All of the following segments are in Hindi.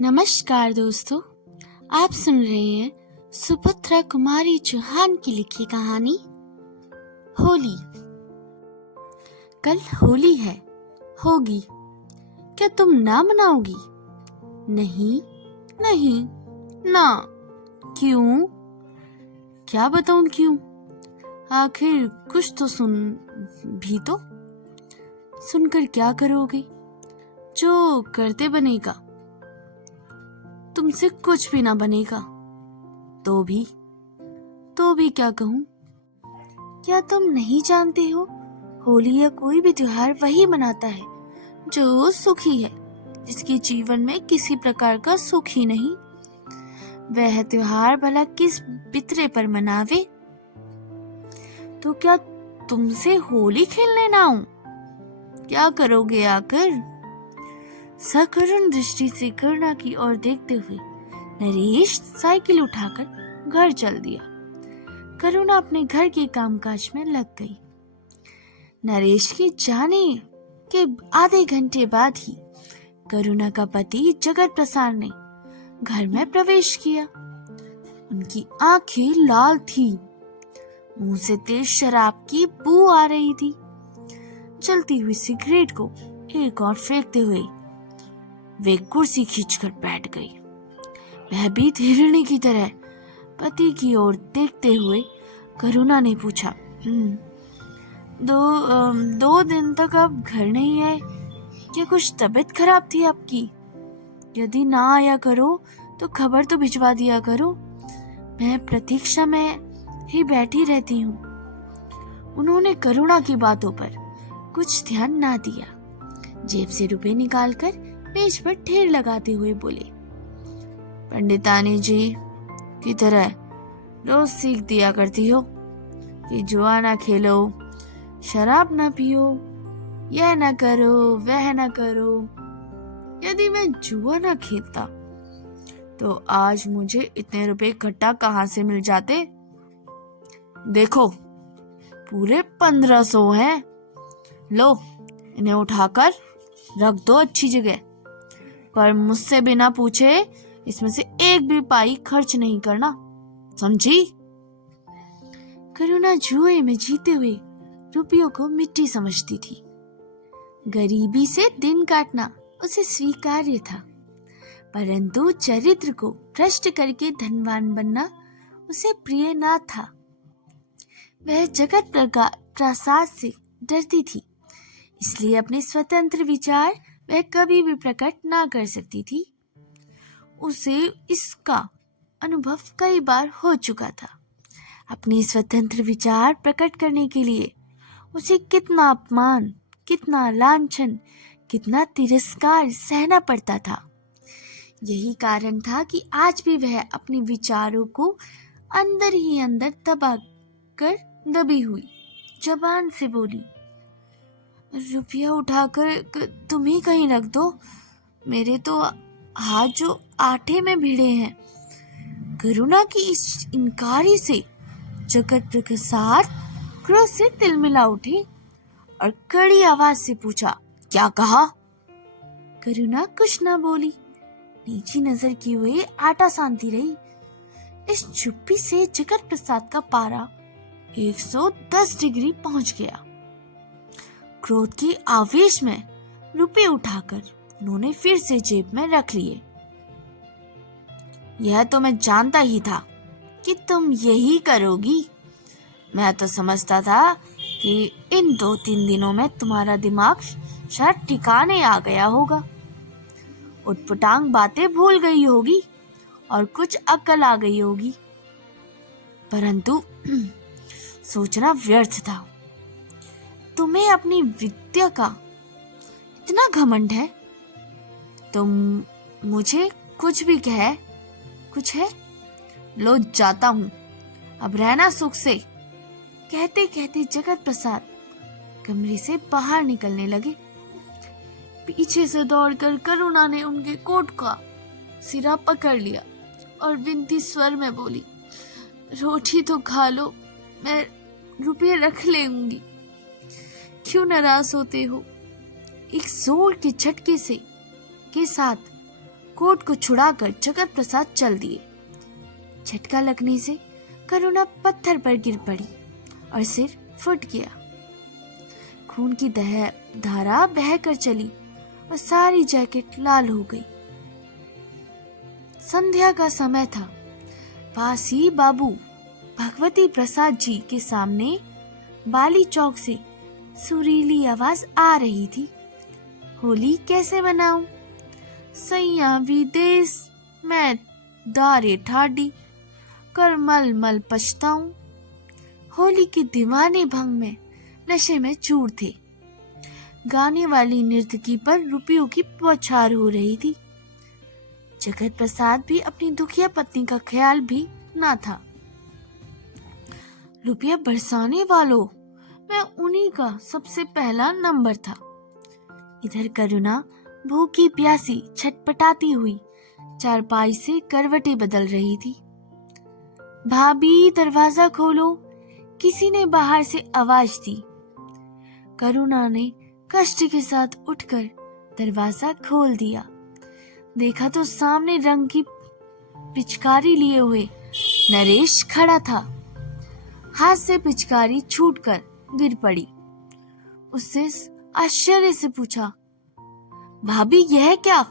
नमस्कार दोस्तों, आप सुन रहे हैं सुभद्रा कुमारी चौहान की लिखी कहानी होली। कल होली है, होगी। क्या तुम ना मनाओगी? नहीं, नहीं, ना। क्यों? क्या बताऊं क्यों? आखिर कुछ तो सुन भी तो। सुनकर क्या करोगे? जो करते बनेगा, तुमसे कुछ भी ना बनेगा। तो भी क्या कहूं? क्या तुम नहीं जानते हो, होली या कोई भी त्योहार वही मनाता है जो सुखी है, जिसके जीवन में किसी प्रकार का सुख ही नहीं। वह त्योहार भला किस बितरे पर मनावे? तो क्या तुमसे होली खेलने ना आऊं? क्या करोगे आकर? सकरुण दृष्टि से करुणा की ओर देखते हुए नरेश साइकिल उठाकर घर चल दिया। करुणा अपने घर के कामकाज में लग गई। नरेश के जाने के आधे घंटे बाद ही करुणा का पति जगत प्रसाद ने घर में प्रवेश किया। उनकी आंखें लाल थी, मुंह से तेज शराब की बू आ रही थी। जलती हुई सिगरेट को एक और फेंकते हुए वे कुर्सी खींचकर बैठ गई। वह भी हिरणी की तरह पति की ओर देखते हुए करुणा ने पूछा, दो दिन तक आप घर नहीं आए, क्या कुछ तबीयत खराब थी आपकी? यदि ना आया करो तो खबर तो भिजवा दिया करो, मैं प्रतीक्षा में ही बैठी रहती हूँ। उन्होंने करुणा की बातों पर कुछ ध्यान ना दिया। जेब से रुपए निकालकर मेज पर ढेर लगाते हुए बोले, पंडितानी जी की तरह रोज सीख दिया करती हो कि जुआ ना खेलो, शराब ना पियो, यह ना करो, वह ना करो। यदि मैं जुआ ना खेलता तो आज मुझे इतने रुपए इकट्ठा कहाँ से मिल जाते? देखो, पूरे 1500 हैं। लो, इन्हें उठाकर रख दो अच्छी जगह, पर मुझसे बिना पूछे इसमें से एक भी पाई खर्च नहीं करना, समझी? करुणा जुए में जीते हुए रुपयों को मिट्टी समझती थी। गरीबी से दिन काटना उसे स्वीकार्य था, परंतु चरित्र को भ्रष्ट करके धनवान बनना उसे प्रिय ना था। वह जगत प्रसाद से डरती थी, इसलिए अपने स्वतंत्र विचार वह कभी भी प्रकट ना कर सकती थी। उसे इसका अनुभव कई बार हो चुका था। अपने स्वतंत्र विचार प्रकट करने के लिए उसे कितना अपमान, कितना लांछन, कितना तिरस्कार सहना पड़ता था। यही कारण था कि आज भी वह अपने विचारों को अंदर ही अंदर दबा कर दबी हुई जबान से बोली, रुपया उठाकर तुम ही कहीं रख दो, मेरे तो हाथ जो आटे में भिड़े हैं। करुणा की इस इनकारी से जगत प्रसाद क्रोध से तिलमिला उठे और कड़ी आवाज से पूछा, क्या कहा? करुणा कुछ न बोली, नीची नजर किए हुए आटा सानती रही। इस चुप्पी से जगत प्रसाद का पारा 110 डिग्री पहुंच गया। क्रोध के आवेश में रुपए उठाकर उन्होंने फिर से जेब में रख लिए। यह तो मैं जानता ही था कि तुम यही करोगी। मैं तो समझता था कि इन 2-3 दिनों में तुम्हारा दिमाग शायद ठिकाने आ गया होगा, उटपटांग बातें भूल गई होगी और कुछ अक्ल आ गई होगी, परंतु सोचना व्यर्थ था। तुम्हें अपनी विद्या का इतना घमंड है, तुम मुझे कुछ भी कहे, कुछ है? लो, जाता हूं, अब रहना सुख से। कहते कहते जगत प्रसाद कमरे से बाहर निकलने लगे। पीछे से दौड़कर करुणा ने उनके कोट का सिरा पकड़ लिया और विनती स्वर में बोली, रोटी तो खा लो, मैं रुपये रख लेंगी, क्यों नाराज होते हो? एक जोर के झटके से के साथ कोट को छुड़ाकर जगत प्रसाद चल दिए। झटका लगने से करुणा पत्थर पर गिर पड़ी और सिर फूट गया। खून की धारा बहकर चली और सारी जैकेट लाल हो गई। संध्या का समय था। पास ही बाबू भगवती प्रसाद जी के सामने बाली चौक से सुरीली आवाज आ रही थी, होली कैसे मनाऊं? सैया विदेश मैं दारे ठाडी कर मल मल पछताऊं। होली के दीवाने भंग में नशे में चूर थे। गाने वाली नर्तकी पर रुपयों की बौछार हो रही थी। जगत प्रसाद भी अपनी दुखिया पत्नी का ख्याल भी ना था। रुपया बरसाने वालों मैं उन्हीं का सबसे पहला नंबर था। इधर करुणा भूखी प्यासी छटपटाती हुई चारपाई से करवटें बदल रही थी। भाभी दरवाजा खोलो, किसी ने बाहर से आवाज दी। करुणा ने कष्ट के साथ उठकर दरवाजा खोल दिया। देखा तो सामने रंग की पिचकारी लिए हुए नरेश खड़ा था। हाथ से पिचकारी छूटकर गिर पड़ी। उससे आश्चर्य से पूछा, भाभी यह क्या?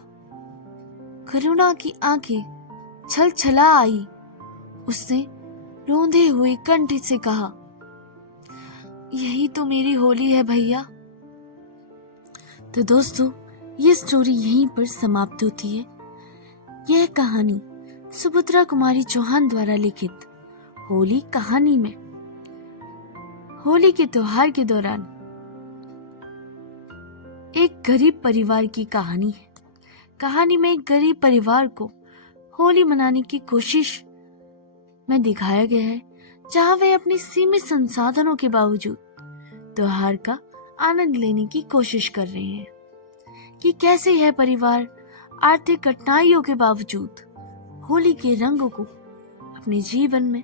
करुणा की आंखें छलछला आई। उसने रोंदे हुए कंठ से कहा, यही तो मेरी होली है भैया। तो दोस्तों, ये स्टोरी यहीं पर समाप्त होती है। यह कहानी सुभद्रा कुमारी चौहान द्वारा लिखित होली कहानी में होली के त्योहार के दौरान एक गरीब परिवार की कहानी है। कहानी में एक गरीब परिवार को होली मनाने की कोशिश में दिखाया गया है, जहां वे अपने सीमित संसाधनों के बावजूद त्योहार का आनंद लेने की कोशिश कर रहे हैं कि कैसे यह परिवार आर्थिक कठिनाइयों के बावजूद होली के रंगों को अपने जीवन में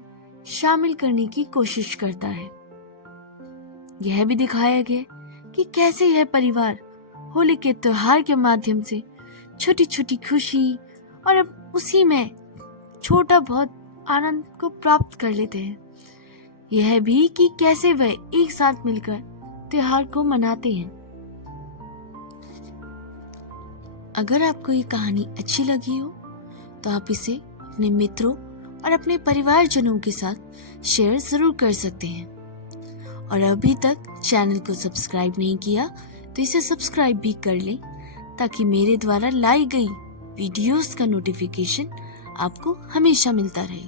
शामिल करने की कोशिश करता है। यह भी दिखाया गया कि कैसे यह परिवार होली के त्योहार के माध्यम से छोटी छोटी खुशी और अब उसी में छोटा बहुत आनंद को प्राप्त कर लेते हैं। यह भी कि कैसे वे एक साथ मिलकर त्योहार को मनाते हैं। अगर आपको ये कहानी अच्छी लगी हो तो आप इसे अपने मित्रों और अपने परिवारजनों के साथ शेयर जरूर कर सकते हैं। और अभी तक चैनल को सब्सक्राइब नहीं किया तो इसे सब्सक्राइब भी कर लें, ताकि मेरे द्वारा लाई गई वीडियोस का नोटिफिकेशन आपको हमेशा मिलता रहे।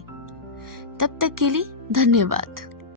तब तक के लिए धन्यवाद।